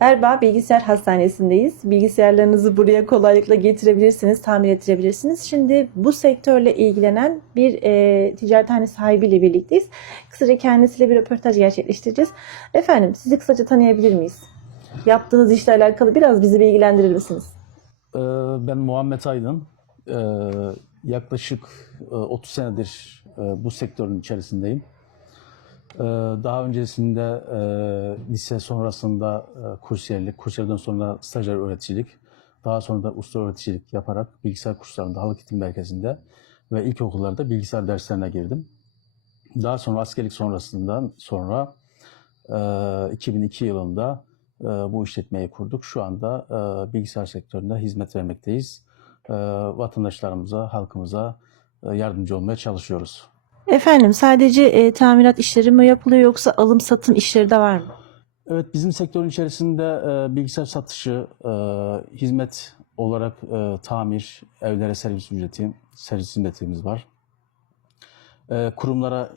Erbaa Bilgisayar Hastanesi'ndeyiz. Bilgisayarlarınızı buraya kolaylıkla getirebilirsiniz, tamir ettirebilirsiniz. Şimdi bu sektörle ilgilenen bir e, ticarethane sahibiyle birlikteyiz. Kısaca kendisiyle bir röportaj gerçekleştireceğiz. Efendim sizi kısaca tanıyabilir miyiz? Yaptığınız işle alakalı biraz bizi bilgilendirir misiniz? Ee, Ben Muhammed Aydın. Ee, Yaklaşık e, 30 senedir e, bu sektörün içerisindeyim. Ee, Daha öncesinde e, lise sonrasında e, kursiyerlik, kursiyerden sonra stajyer öğreticilik, daha sonra da usta öğreticilik yaparak bilgisayar kurslarında, halk eğitim merkezinde ve ilkokullarda bilgisayar derslerine girdim. Daha sonra askerlik sonrasından sonra e, 2002 yılında e, bu işletmeyi kurduk. Şu anda bilgisayar sektöründe hizmet vermekteyiz. Vatandaşlarımıza, halkımıza yardımcı olmaya çalışıyoruz. Efendim sadece e, tamirat işleri mi yapılıyor yoksa alım satım işleri de var mı? Evet, bizim sektörün içerisinde e, bilgisayar satışı, e, hizmet olarak e, tamir, evlere servis ücreti, servis hizmetimiz var. E, kurumlara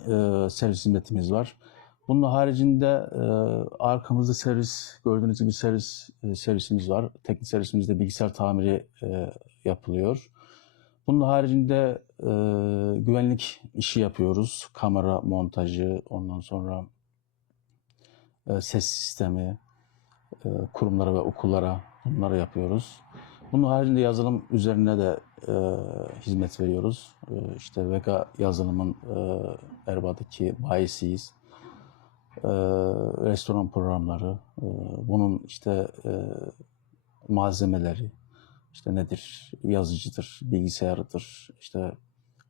e, servis hizmetimiz var. Bunun haricinde e, arkamızda servis, gördüğünüz gibi servis e, servisimiz var. Teknik servisimizde bilgisayar tamiri e, yapılıyor. Bunun haricinde e, güvenlik işi yapıyoruz. Kamera montajı, ondan sonra e, ses sistemi, e, kurumlara ve okullara bunları yapıyoruz. Bunun haricinde yazılım üzerine de e, hizmet veriyoruz. E, işte Vega yazılımın e, Erbaa'daki bayisiyiz. E, restoran programları, e, bunun işte e, malzemeleri, işte nedir? Yazıcıdır, bilgisayarıdır, işte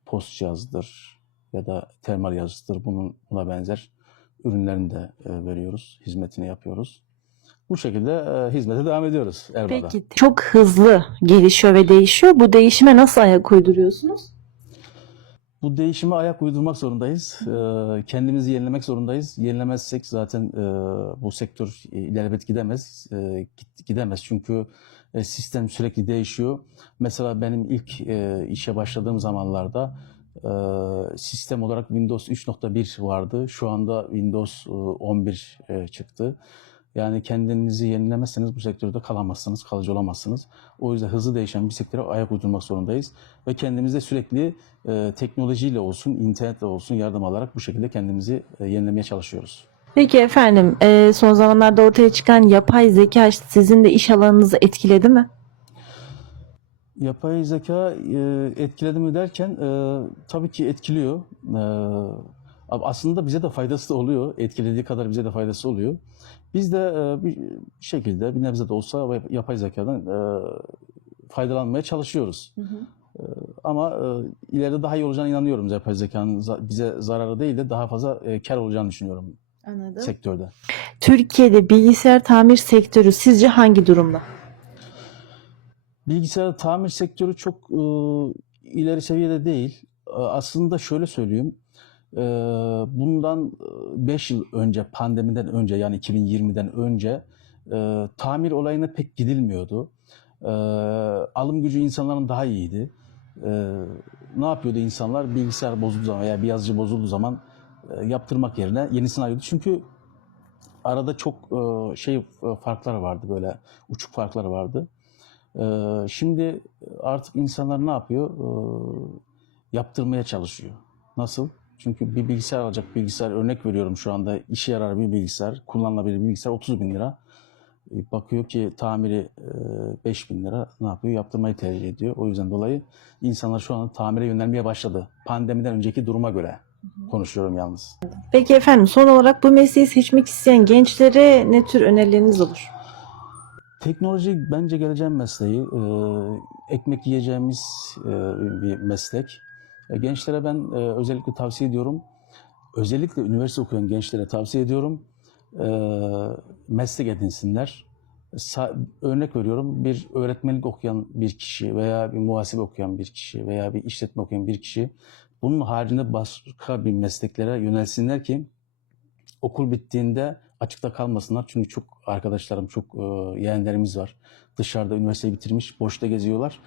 post cihazıdır ya da termal yazıcıdır. Bunun buna benzer ürünlerini de e, veriyoruz, hizmetini yapıyoruz. Bu şekilde e, hizmete devam ediyoruz Erbaa'da. Peki çok hızlı gelişiyor ve değişiyor. Bu değişime nasıl ayak uyduruyorsunuz? Bu değişime ayak uydurmak zorundayız. E, kendimizi yenilemek zorundayız. Yenilemezsek zaten e, bu sektör ilerlebet gidemez. E, gidemez çünkü e, sistem sürekli değişiyor. Mesela benim ilk e, işe başladığım zamanlarda e, sistem olarak Windows 3.1 vardı. Şu anda Windows e, 11 e, çıktı. Yani kendinizi yenilemezseniz bu sektörde kalamazsınız, kalıcı olamazsınız. O yüzden hızlı değişen bir sektöre ayak uydurmak zorundayız. Ve kendimize sürekli e, teknolojiyle olsun, internetle olsun yardım alarak bu şekilde kendimizi e, yenilemeye çalışıyoruz. Peki efendim e, son zamanlarda ortaya çıkan yapay zeka sizin de iş alanınızı etkiledi mi? Yapay zeka e, etkiledi mi derken e, tabii ki etkiliyor. E, ama aslında bize de faydası da oluyor. Etkilediği kadar bize de faydası oluyor. Biz de e, bir şekilde bir nebze de olsa yapay zekadan e, faydalanmaya çalışıyoruz. Ama e, ileride daha iyi olacağına inanıyorum yapay zekanın bize zararı değil de daha fazla e, kar olacağını düşünüyorum Anladım. sektörde. Türkiye'de bilgisayar tamir sektörü sizce hangi durumda? Bilgisayar tamir sektörü çok e, ileri seviyede değil. E, aslında şöyle söyleyeyim. E, bundan 5 yıl önce, pandemiden önce yani 2020'den önce e, tamir olayına pek gidilmiyordu. E, alım gücü insanların daha iyiydi. E, ne yapıyordu insanlar? Bilgisayar bozulduğu zaman veya bir yazıcı bozulduğu zaman e, yaptırmak yerine yenisini arıyordu. Çünkü arada çok e, şey e, farklar vardı böyle uçuk farklar vardı. Şimdi artık insanlar ne yapıyor? Yaptırmaya çalışıyor. Nasıl? Çünkü bir bilgisayar alacak bilgisayar örnek veriyorum şu anda işe yarar bir bilgisayar, kullanılabilir bir bilgisayar 30 bin lira. E, Bakıyor ki tamiri e, 5 bin lira ne yapıyor? Yaptırmayı tercih ediyor. O yüzden dolayı insanlar şu an tamire yönelmeye başladı. Pandemiden önceki duruma göre konuşuyorum yalnız. Peki efendim son olarak bu mesleği seçmek isteyen gençlere ne tür önerileriniz olur? Teknoloji bence geleceğin mesleği. Ee, ekmek yiyeceğimiz e, bir meslek. E, gençlere ben e, özellikle tavsiye ediyorum. Özellikle üniversite okuyan gençlere tavsiye ediyorum. E, meslek edinsinler. Sa- örnek veriyorum bir öğretmenlik okuyan bir kişi veya bir muhasebe okuyan bir kişi veya bir işletme okuyan bir kişi bunun haricinde başka bir mesleklere yönelsinler ki okul bittiğinde açıkta kalmasınlar. Çünkü çok arkadaşlarım, çok e, yeğenlerimiz var. Dışarıda üniversiteyi bitirmiş, boşta geziyorlar.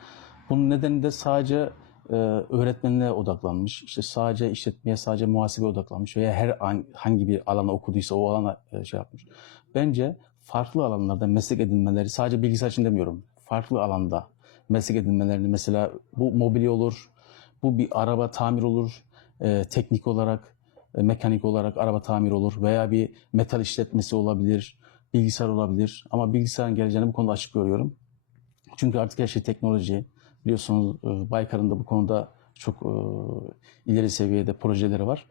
Bunun nedeni de sadece e, öğretmenliğe odaklanmış. İşte sadece işletmeye, sadece muhasebeye odaklanmış veya her an, hangi bir alana okuduysa o alana e, şey yapmış. Bence farklı alanlarda meslek edinmeleri, sadece bilgisayar için demiyorum, farklı alanda meslek edinmelerini mesela bu mobilya olur, bu bir araba tamir olur, e, teknik olarak, e, mekanik olarak araba tamir olur veya bir metal işletmesi olabilir, bilgisayar olabilir. Ama bilgisayarın geleceğini bu konuda açık görüyorum. Çünkü artık her şey teknoloji. Biliyorsunuz e, Baykar'ın da bu konuda çok e, ileri seviyede projeleri var.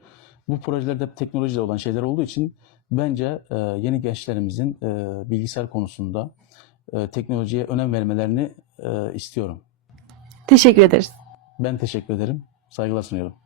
Bu projelerde hep teknolojiyle olan şeyler olduğu için bence e, yeni gençlerimizin e, bilgisayar konusunda e, teknolojiye önem vermelerini e, istiyorum. Teşekkür ederiz. Ben teşekkür ederim. Saygılar sunuyorum.